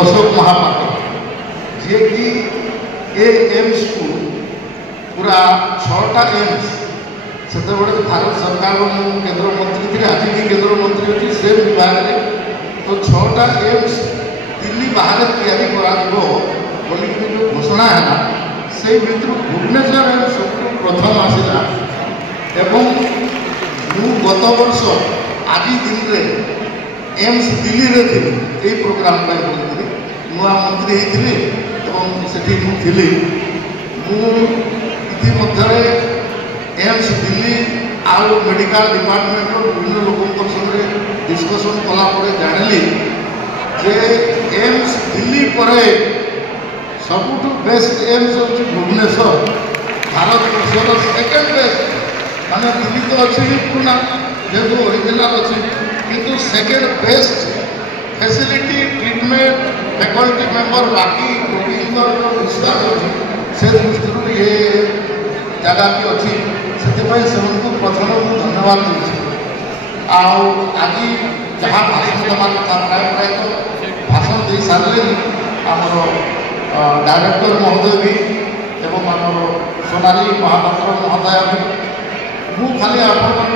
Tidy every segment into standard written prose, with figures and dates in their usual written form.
अशोक महापात्र जी कि एम्स को पूरा 6टा एम्स से भारत सरकार केंद्र मंत्री थी आज भी केंद्र मंत्री अच्छी से विभाग में तो 6टा एम्स दिल्ली बाहर या जो घोषणा है से भितर भुवनेश्वर एम्स प्रथम आसला एवं मु गत वर्ष आज दिन में एम्स दिल्ली रे थी प्रोग्राम बोलती नुआ मंत्री होती से मुझे एम्स दिल्ली आउ मेडिकल डिपार्टमेंट विभिन्न लोकों संगे डिस्कसन कलापर जानिली जे एम्स दिल्ली पर सबुठ बेस्ट एम्स हूँ भुवनेश्वर भारत वर्षर सेकेंड बेस्ट माने दिल्ली तो अच्छी पुना जेहतु ओरिजिनल अच्छी किंतु second best facility treatment faculty member बाकी रोगी विश्वास अच्छी से दृष्टि ये जगह भी अच्छी से प्रथम धन्यवाद दूसरी आज जहाँ भाषण देवा कथा प्राय प्राय तो भाषण दे सारे आमर डायरेक्टर महोदय भी एवं आमर सोनाली महापात्र महोदय भी मु खाली आपको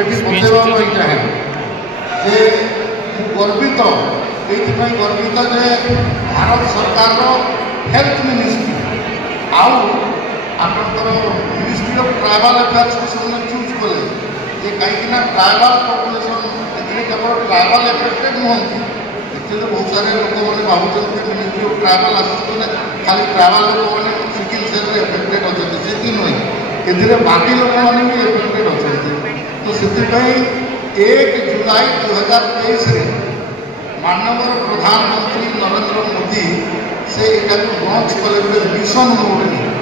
ये बतवा चाहे जे गर्वित ये गर्वित जे भारत सरकार हेल्थ मिनिस्ट्री आउ आपंकर मिनिस्ट्री ऑफ ट्राइबल अफेयर्स को सब चूज कले ये कहीं ट्राइबल पॉपुलेशन ये केवल ट्राइबल एफेक्टेड नुहति ये बहुत सारे लोक मैंने भावुँ मिनिस्ट्री ऑफ ट्राइबल आसने खाली ट्राइबल लोक मैंने सिकिल सेल एफेक्टेड अच्छा से नुहे ए बाकी लोक मैंने भी एफेक्टेड अच्छा तो से 1 जुलाई 2023 माननीय प्रधानमंत्री नरेंद्र मोदी से यहाँ लंच कले मिशन मोड